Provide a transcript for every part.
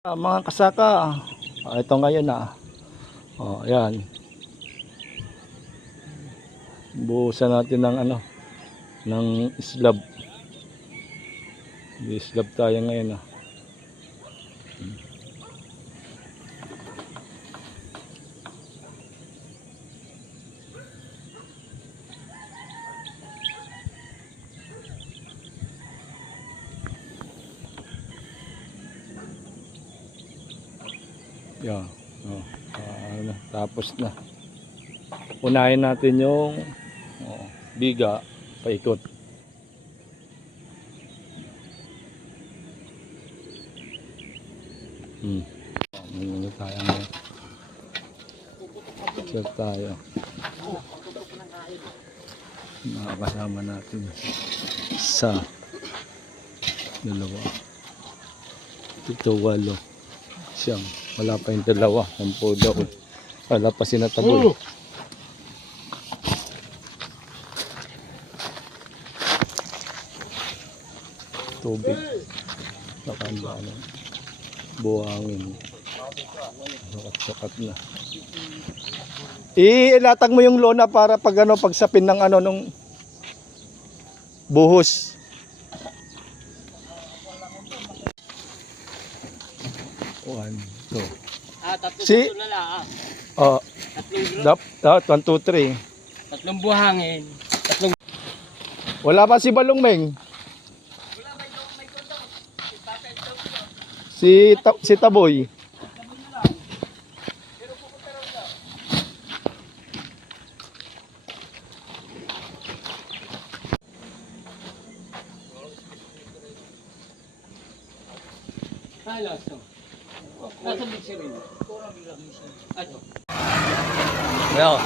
Mga kasaka, ito ngayon ayan. Buhusan natin ng ng slab. Slab tayo ngayon Yan. Tapos na. Unahin natin yung biga paikot. Ano tayo ngayon? Slab tayo. Makakasama natin sa dalawa. Ito 8. Siyang. Wala pa yung dalawa. 10 daw. Wala pa sinataboy. Tubig. Saka buhangin. Sakat-sakat na. Ilatag mo yung lona para pag pagsapin ng nung buhos. Tatlo na lang. 1, 2, 3. Tatlong buhangin. Wala pa si Balong-meng. Si Taboy. Nasa mixer rin. Ato. Ayan.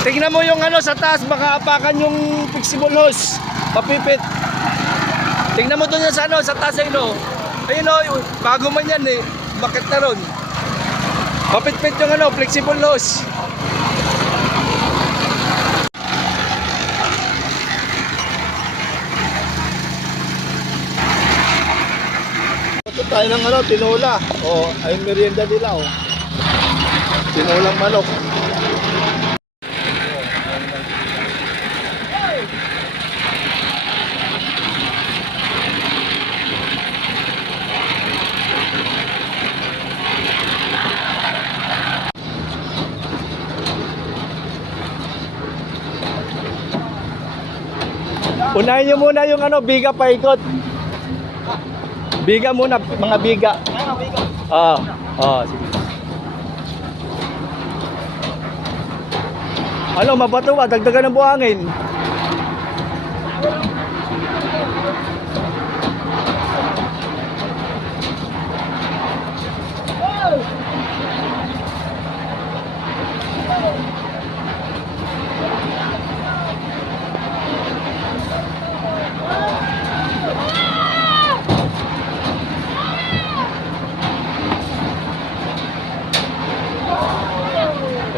Tingnan mo yung sa taas, baka apakan yung flexible hose. Papipit. Tingnan mo doon sa sa taas ayun bago man yan bakit na ron. Papitpit yung flexible hose. Ito tayo ng tinola. Ay merienda nila tinolang manok. Unahin nyo muna yung biga paikot. Biga muna, mga biga. Sige. Mabato ba? Dagdagan ng buhangin.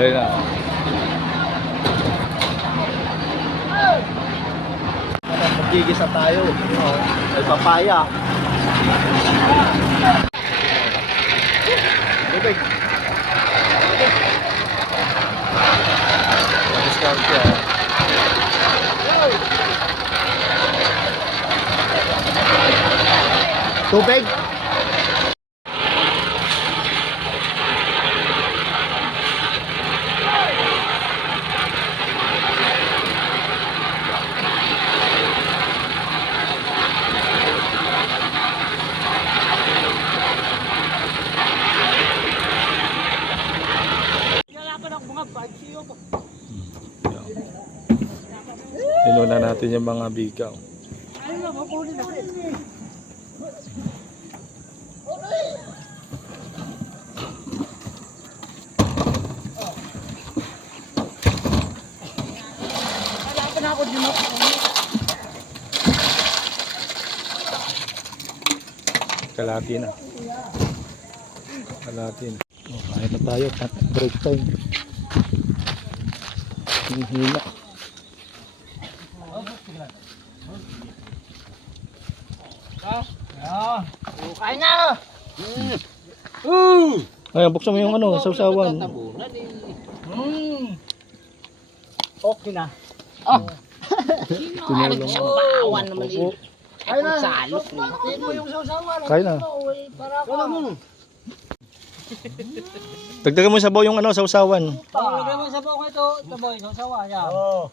Ayun na. Magigisa tayo. May papaya. Bibig. Discount siya. Tubig. Inuna natin yung mga bigaw. Kalahati na. Kain na tayo. Break time. Hina. Kain na! Ay, buksan mo yung ano, sausawan. Okay na. Tinulong. Bawan naman yun. Kain na. Salok. Tiin mo yung sausawan. Kain na. Para ka. Dagdagan mo sabaw yung ano, sausawan. Lagyan mo sabaw ko ito. Sabaw, sausawan. Yan. Oo.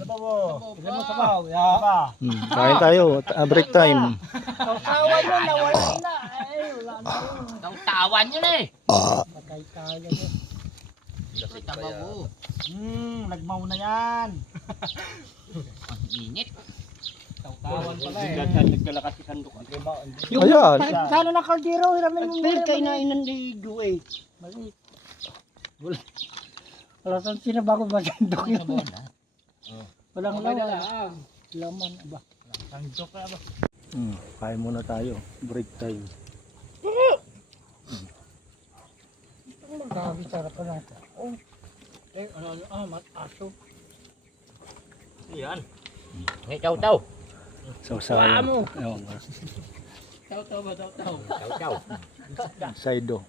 Sabaw mo. Lagyan mo sabaw. Yan. Kain tayo, break time. Sausawan mo, nawala na. Ay, wala na. Ang tawan yun eh. Patay tayo. Ay, tabaw. Nagmaw na yan. Ang init. Sausawan pala eh. Nagdalakas si Sandok. Ayan. Sana na kaldero, hiramin mo. Pero kayo na inandigo eh. Mali. Wala saan sinabago ba sandok yun? Walang laman. Laman ba? Sandok ka ba? Kain muna tayo, break time. Grabe, sarap pa lang ito. Oh. Eh, aso. Yan. Hey, taw-taw. Sausawan. Ayun. Taw-taw ba, taw-taw? Saido.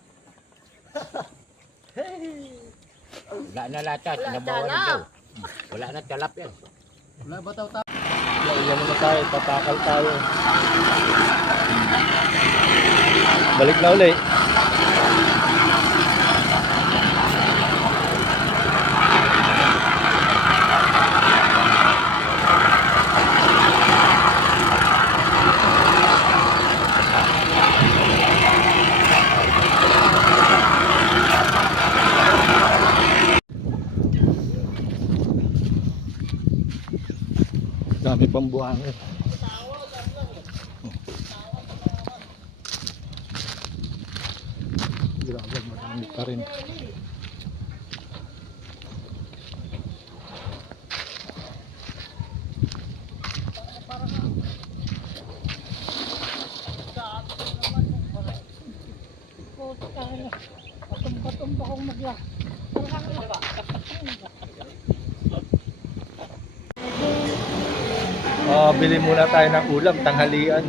Wala na lata, sinabawan na daw. Wala na talap yan. Wala ba taw-taw? Yan muna tayo, tatakal tayo. Balik na uli. Dami pang buhangin. Grabe, marami pa rin. Patumba kong magla. Bili muna tayo ng ulam, tanghalian.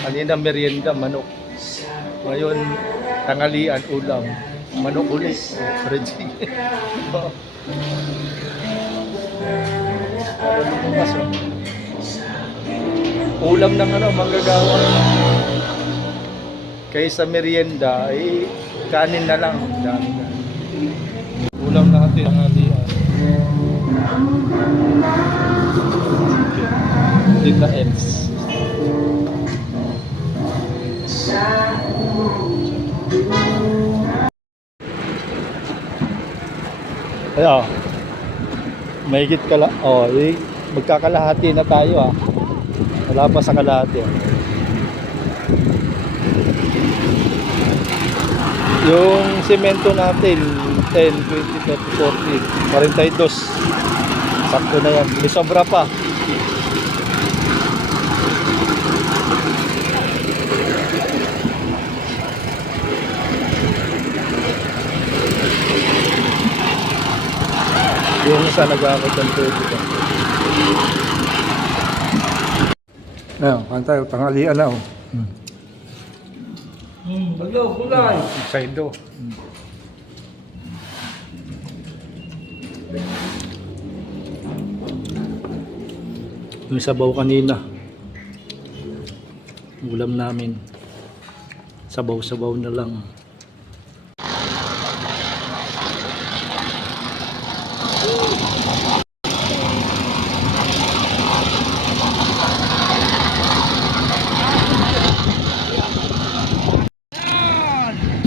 Kanina merienda, manok. Ngayon, tanghalian, ulam. Manok ulit. Ready. Ulam ng ano, manggagawa. Kaysa merienda, kanin na lang. Dami na. Ulam natin, tanghalian. Tita Els. Ayan. Mahigit kala. Magkakalahati na tayo ah. Wala pa sa kalahati. Yung semento natin 10, 20, 30, 40, 42. Sakto na yan. May sobra pa. Yung isa nag-aakot ng tubig. Ayan, kan tayo, tanghalian na oh. Hello, kulay. Saido. Yung sabaw kanina. Ulam namin. Sabaw-sabaw na lang.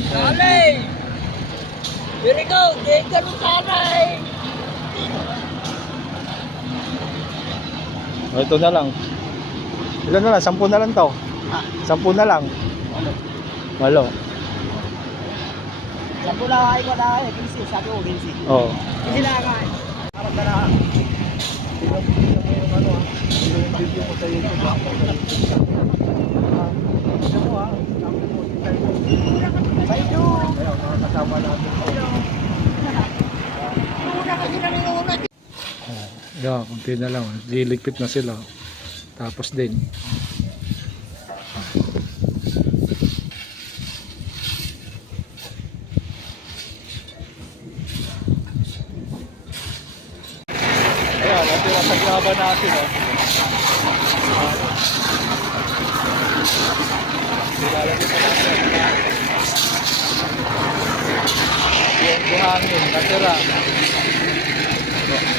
Dali! Here we go! Ganyan mo sanay! Ito na lang. Ilan na lang? 10 na lang to. 10 na lang. Walo. Sa pula ay ko na eh, 15, sabi ko 15. Oo. Hindi na nga. Harap na lang. Ano ah? Yung video mo sa YouTube. Ito mo ah. Saido! Ayun, mga kasama natin. Una kasi kami una. Yeah, kunti na lang. Liligpit na sila. Tapos din. graba natin, oh. Nilalagay pa natin. Yung buhangin, natira.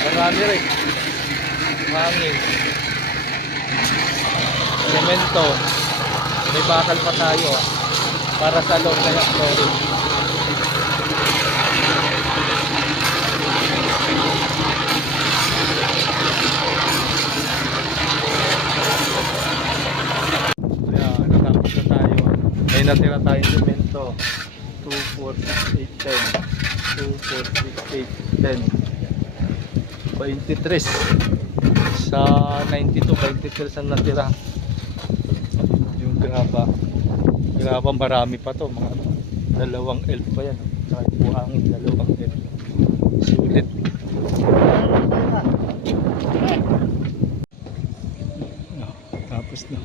Marami rin. Buhangin. Semento. May bakal pa tayo, ah. Para sa loob na flooring. Ayan, natapos na tayo. May natira tayong semento. 2, 4, 6, 8, 10. 2, 4, 6, 8, 10. 23. Sa 92, 23 ang natira. Yung graba. Graba marami pa to. Mga 2 elf pa yan. Saka yung buhangin, 2 elf. Sulit. Tapos na.